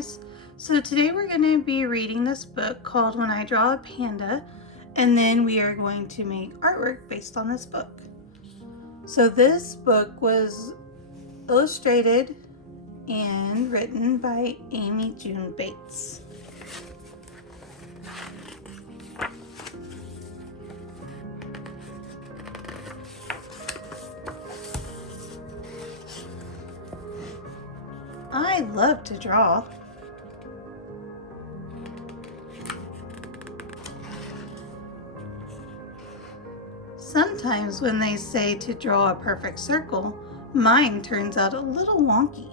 guys. So today we're going to be reading this book called When I Draw a Panda, and then we are going to make artwork based on this book. So this book was illustrated and written by Amy June Bates. I love to draw. Sometimes when they say to draw a perfect circle, mine turns out a little wonky.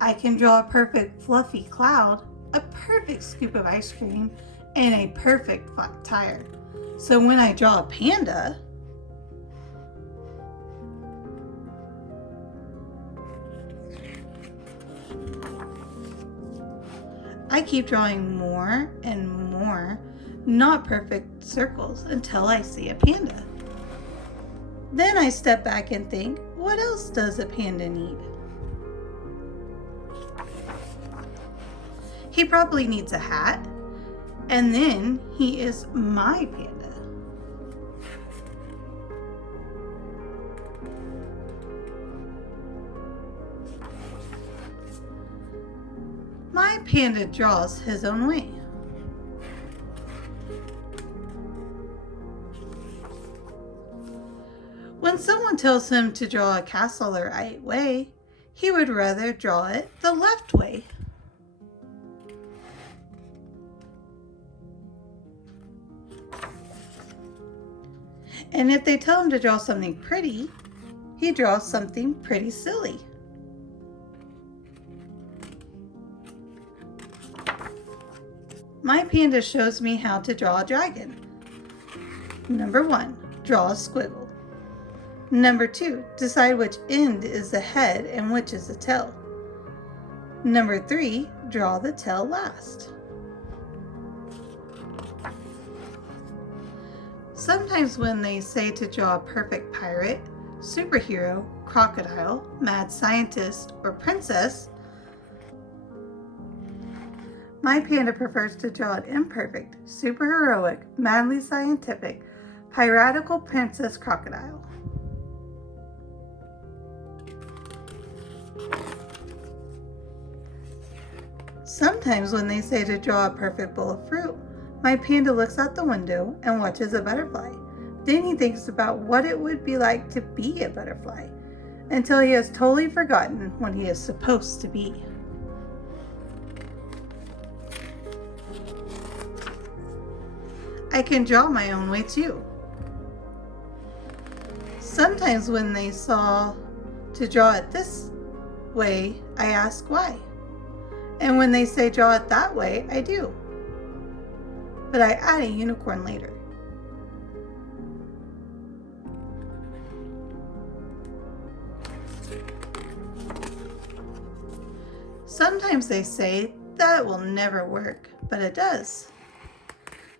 I can draw a perfect fluffy cloud, a perfect scoop of ice cream, and a perfect flat tire. So when I draw a panda, I keep drawing more and more not perfect circles until I see a panda. Then I step back and think, what else does a panda need? He probably needs a hat, and then he is my panda. My panda draws his own way. When someone tells him to draw a castle the right way, he would rather draw it the left way. And if they tell him to draw something pretty, he draws something pretty silly. My panda shows me how to draw a dragon. Number 1, draw a squiggle. Number 2, decide which end is the head and which is the tail. Number 3, draw the tail last. Sometimes when they say to draw a perfect pirate, superhero, crocodile, mad scientist, or princess, my panda prefers to draw an imperfect, superheroic, madly scientific, piratical princess crocodile. Sometimes when they say to draw a perfect bowl of fruit, my panda looks out the window and watches a butterfly. Then he thinks about what it would be like to be a butterfly, until he has totally forgotten what he is supposed to be. I can draw my own way too. Sometimes when they saw to draw it this way, I ask why. And when they say draw it that way, I do. But I add a unicorn later. Sometimes they say that will never work, but it does.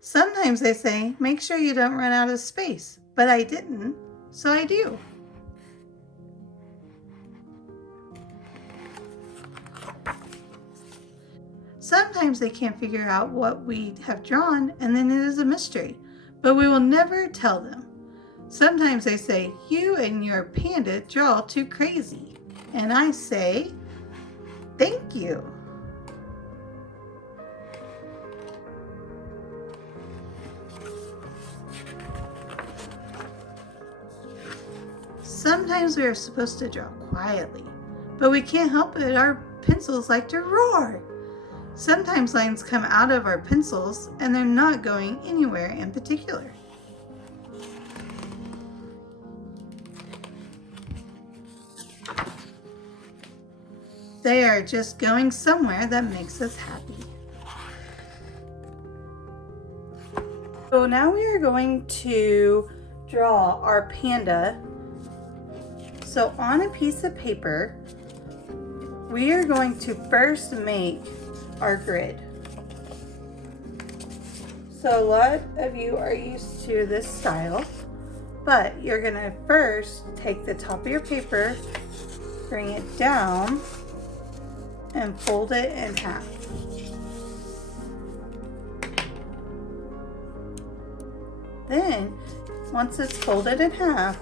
Sometimes they say, make sure you don't run out of space, but I didn't, so I do. Sometimes they can't figure out what we have drawn, and then it is a mystery, but we will never tell them. Sometimes they say, you and your panda draw too crazy, and I say, thank you. Sometimes we are supposed to draw quietly, but we can't help it. Our pencils like to roar. Sometimes lines come out of our pencils and they're not going anywhere in particular. They are just going somewhere that makes us happy. So now we are going to draw our panda. So on a piece of paper, we are going to first make our grid. So a lot of you are used to this style. But you're gonna first take the top of your paper, bring it down, and fold it in half. Then, once it's folded in half,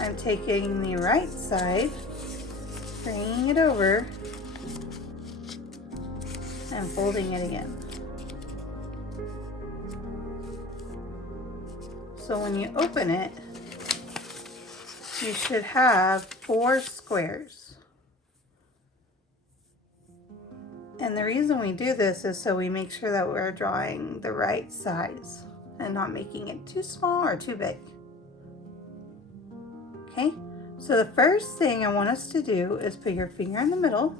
I'm taking the right side, bringing it over, and folding it again. So when you open it, you should have 4 squares. And the reason we do this is so we make sure that we're drawing the right size and not making it too small or too big. Okay, so the first thing I want us to do is put your finger in the middle,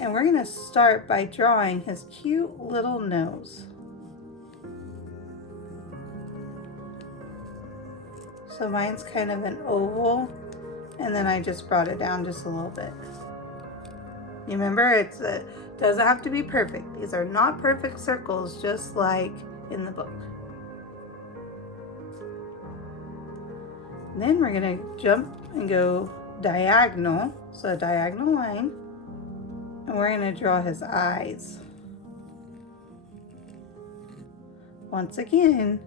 and we're gonna start by drawing his cute little nose. So mine's kind of an oval, and then I just brought it down just a little bit. Remember, it doesn't have to be perfect. These are not perfect circles, just like in the book. And then we're gonna jump and go diagonal, so a diagonal line, and we're gonna draw his eyes. Once again,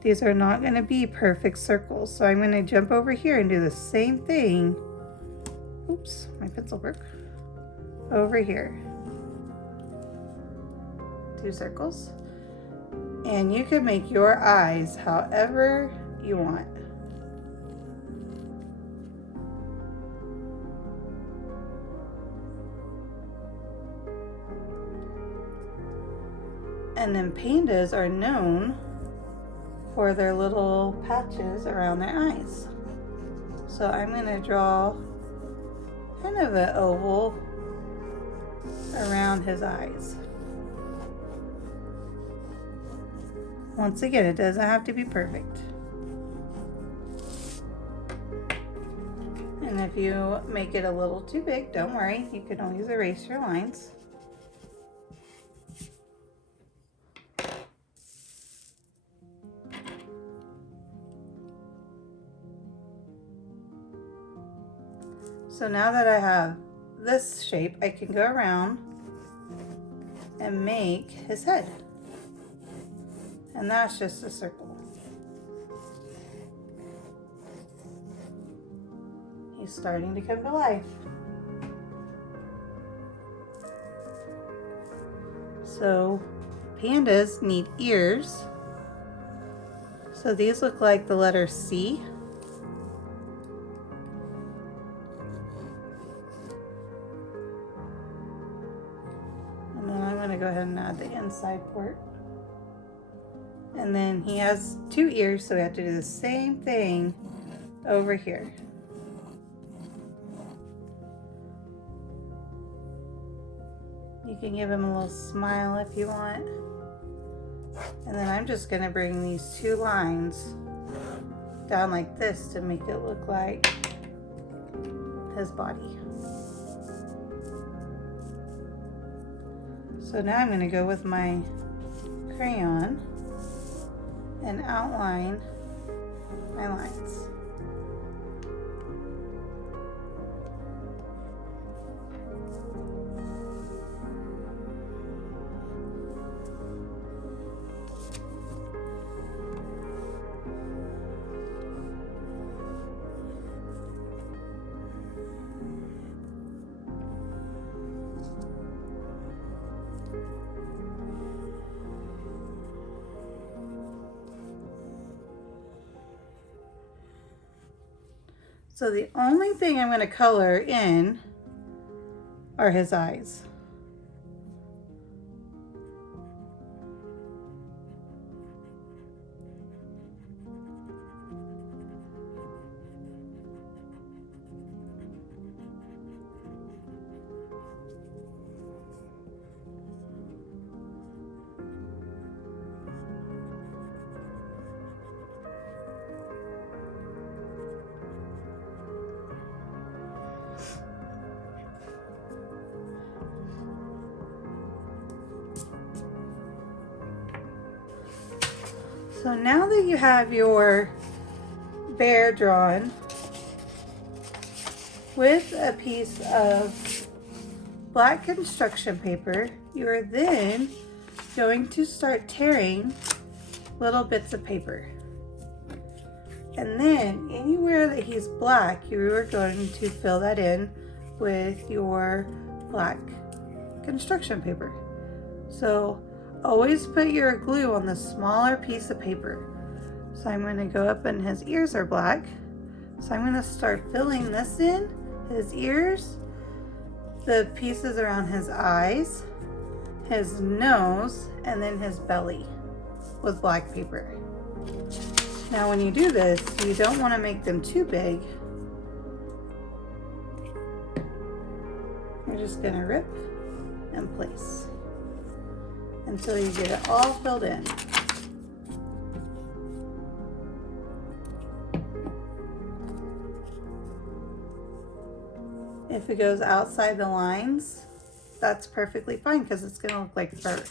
these are not gonna be perfect circles, so I'm gonna jump over here and do the same thing. Oops, my pencil broke. Over here. 2 circles. And you can make your eyes however you want. And then pandas are known for their little patches around their eyes. So I'm going to draw kind of an oval around his eyes. Once again, it doesn't have to be perfect. And if you make it a little too big, don't worry, you can always erase your lines. So now that I have this shape, I can go around and make his head. And that's just a circle. He's starting to come to life. So pandas need ears. So these look like the letter C. And then I'm going to go ahead and add the inside part. And then he has 2 ears, so we have to do the same thing over here. You can give him a little smile if you want. And then I'm just going to bring these 2 lines down like this to make it look like his body. So now I'm going to go with my crayon and outline my lines. So the only thing I'm going to color in are his eyes. So now that you have your bear drawn with a piece of black construction paper, you are then going to start tearing little bits of paper. And then anywhere that he's black, you are going to fill that in with your black construction paper. So always put your glue on the smaller piece of paper. So I'm going to go up, and his ears are black. So I'm going to start filling this in, his ears, the pieces around his eyes, his nose, and then his belly with black paper. Now when you do this, you don't want to make them too big. You're just going to rip and place until you get it all filled in. If it goes outside the lines, that's perfectly fine because it's going to look like fur.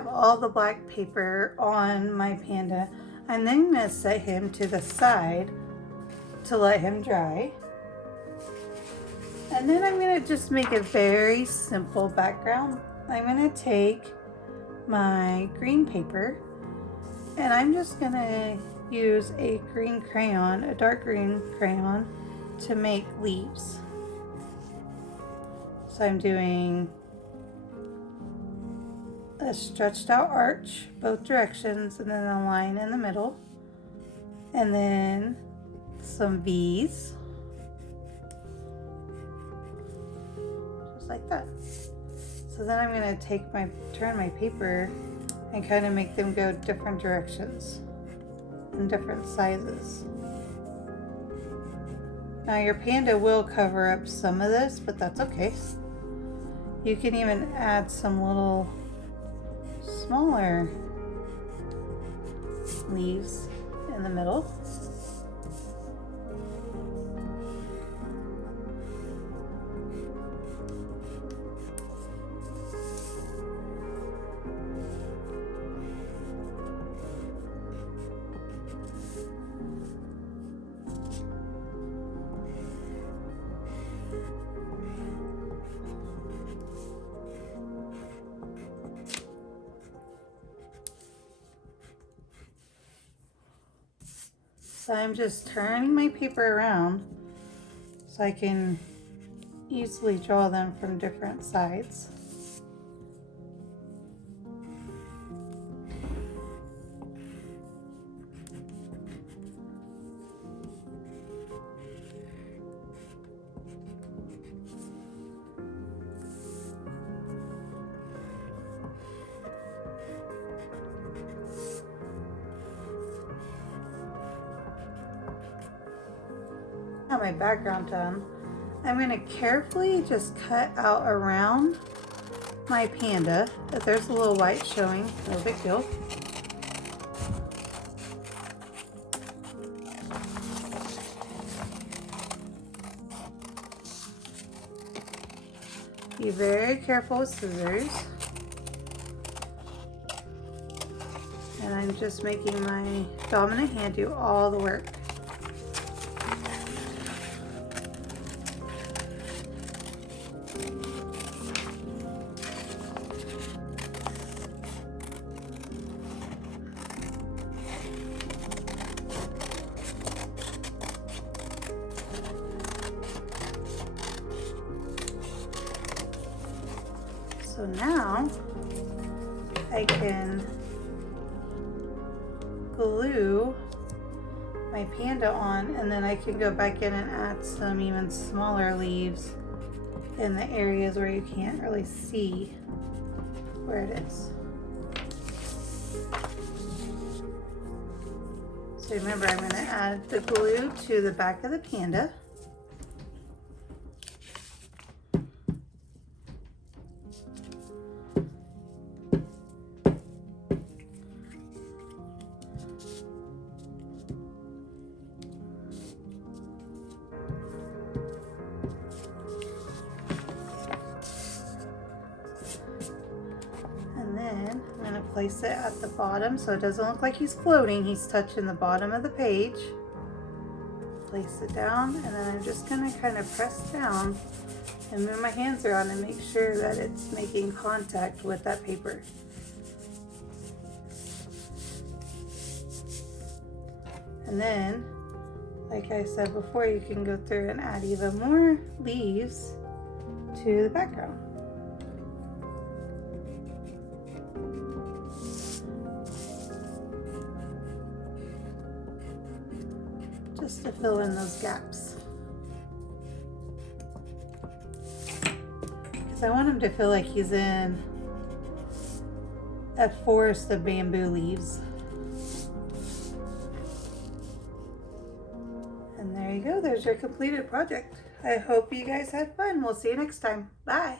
have all the black paper on my panda, I'm then going to set him to the side to let him dry. And then I'm going to just make a very simple background. I'm going to take my green paper and I'm just going to use a green crayon, a dark green crayon, to make leaves. So I'm doing a stretched out arch both directions and then a line in the middle, and then some V's just like that. So then I'm going to turn my paper and kind of make them go different directions and different sizes. Now your panda will cover up some of this, but that's okay. You can even add some little smaller leaves in the middle. So I'm just turning my paper around so I can easily draw them from different sides. Have my background done, I'm going to carefully just cut out around my panda. If there's a little white showing, no big deal. Be very careful with scissors. And I'm just making my dominant hand do all the work. So now I can glue my panda on, and then I can go back in and add some even smaller leaves in the areas where you can't really see where it is. So remember, I'm going to add the glue to the back of the panda. I'm going to place it at the bottom so it doesn't look like he's floating. He's touching the bottom of the page. Place it down, and then I'm just going to kind of press down and move my hands around and make sure that it's making contact with that paper. And then, like I said before, you can go through and add even more leaves to the background. Just to fill in those gaps. Because I want him to feel like he's in a forest of bamboo leaves. And there you go, there's your completed project. I hope you guys had fun. We'll see you next time. Bye.